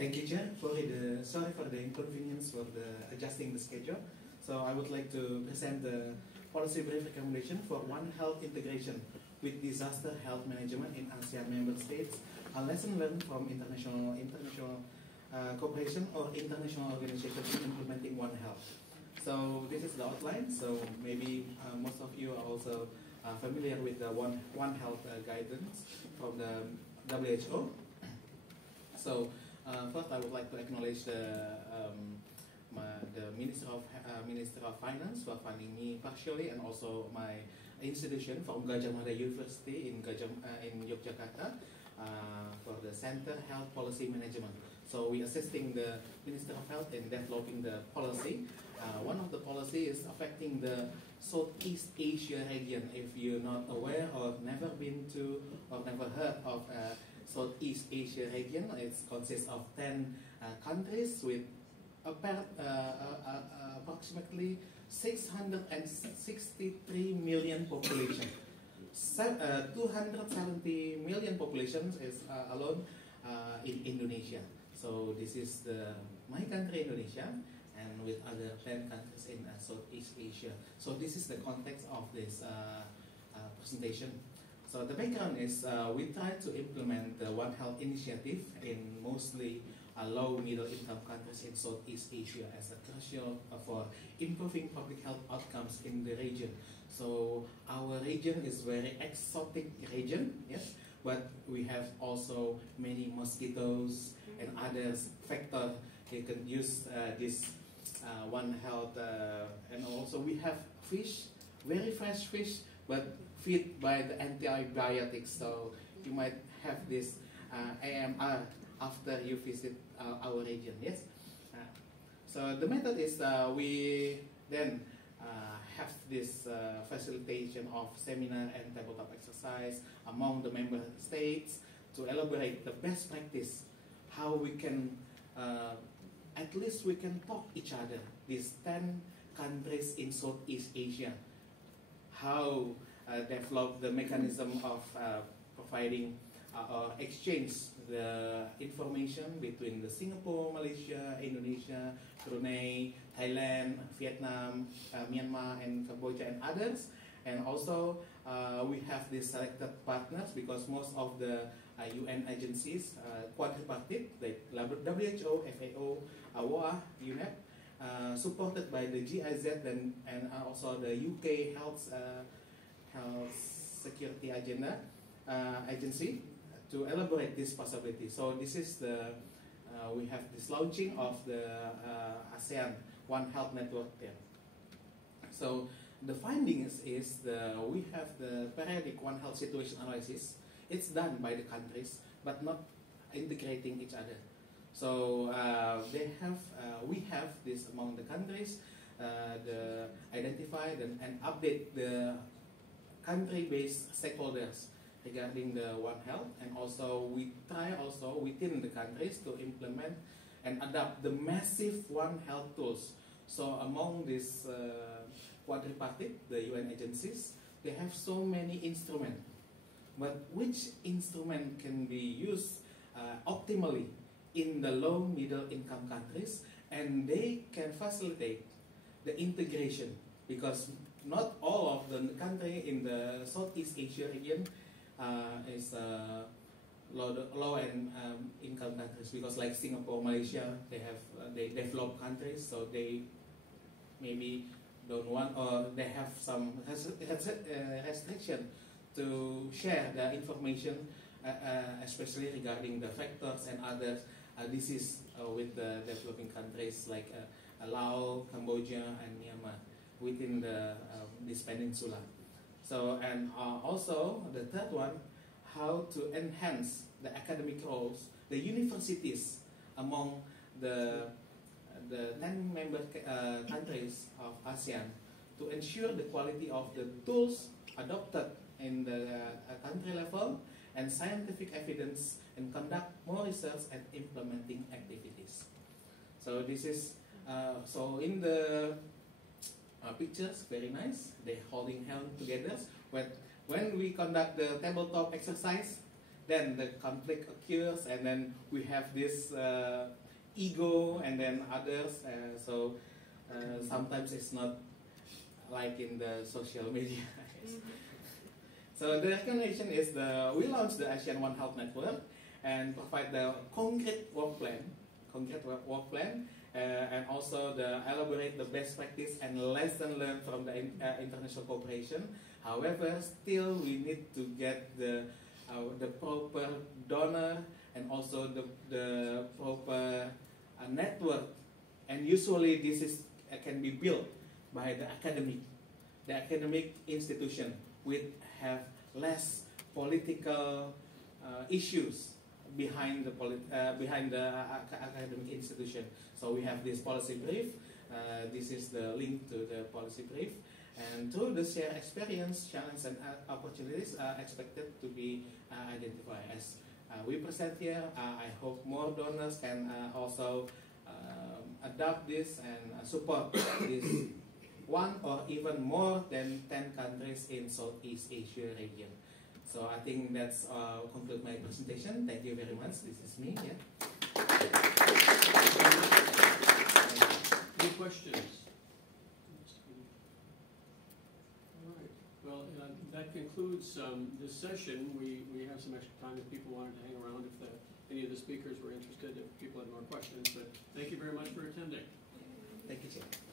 Thank you, Chair. Sorry for the inconvenience for adjusting the schedule. So I would like to present the policy brief recommendation for One Health integration with disaster health management in ASEAN member states, a lesson learned from international cooperation or international organizations in implementing One Health. So this is the outline. So maybe most of you are also familiar with the One Health guidance from the WHO. So first, I would like to acknowledge the Minister of Finance for funding me partially, and also my institution from Gajah Mada University in Yogyakarta for the Center Health Policy Management. So we are assisting the Minister of Health in developing the policy. One of the policy is affecting the Southeast Asia region. If you're not aware or never been to or never heard of Southeast Asia region, it consists of 10 countries with approximately 663 million population. 270 million populations is alone in Indonesia. So this is my country, Indonesia, and with other 10 countries in Southeast Asia. So this is the context of this presentation. So the background is we try to implement the One Health initiative in mostly low middle income countries in Southeast Asia as a crucial for improving public health outcomes in the region. So our region is very exotic region, yes, but we have also many mosquitoes and other factors. You can use this One Health, and also we have fish, very fresh fish, but fed by the antibiotics. So you might have this AMR after you visit our region, yes. So the method is we then have this facilitation of seminar and tabletop exercise among the member states to elaborate the best practice, how we can at least we can talk each other, these 10 countries in Southeast Asia, how develop the mechanism of providing or exchange the information between the Singapore, Malaysia, Indonesia, Brunei, Thailand, Vietnam, Myanmar, and Cambodia, and others. And also we have these selected partners because most of the UN agencies, quadripartite, like WHO, FAO, WOA, UNEP, supported by the GIZ and also the UK Health Security Agenda Agency to elaborate this possibility. So this is the we have this launching of the ASEAN One Health Network there. So the findings is we have the periodic One Health situation analysis. It's done by the countries, but not integrating each other. So we have this among the countries, identify and update the country-based stakeholders regarding the One Health, and also we try also within the countries to implement and adopt the massive One Health tools. So among these quadripartite, the UN agencies, they have so many instruments, but which instrument can be used optimally in the low middle income countries, and they can facilitate the integration, because not all of the country in the Southeast Asia region is low and income countries, because like Singapore, Malaysia, they developed countries, so they maybe don't want, or they have some restriction to share the information, especially regarding the factors and other disease with the developing countries like Laos, Cambodia, and Myanmar within this peninsula. So, and also the third one, how to enhance the academic roles, the universities among the 10 member countries of ASEAN, to ensure the quality of the tools adopted in the country level and scientific evidence, and conduct more research and implementing activities. So this is so in the pictures, very nice. They holding hands together. When we conduct the tabletop exercise, then the conflict occurs, and then we have this ego, and then others. So sometimes it's not like in the social media. So the recommendation is we launched the ASEAN One Health Network and provide the concrete work plan, and also elaborate the best practice and lesson learned from the international cooperation. However, still we need to get the proper donor and also the proper network. And usually this can be built by the academic institution, which have less political issues behind the academic institution. So we have this policy brief. This is the link to the policy brief. And through the shared experience, challenges and opportunities are expected to be identified. As we present here, I hope more donors can also adopt this and support this one or even more than 10 countries in Southeast Asia region. So I think that's conclude my presentation. Thank you very much. This is me. Yeah. Any questions? All right. Well, that concludes this session. We have some extra time if people wanted to hang around, if any of the speakers were interested, if people had more questions. But thank you very much for attending. Thank you, Chair.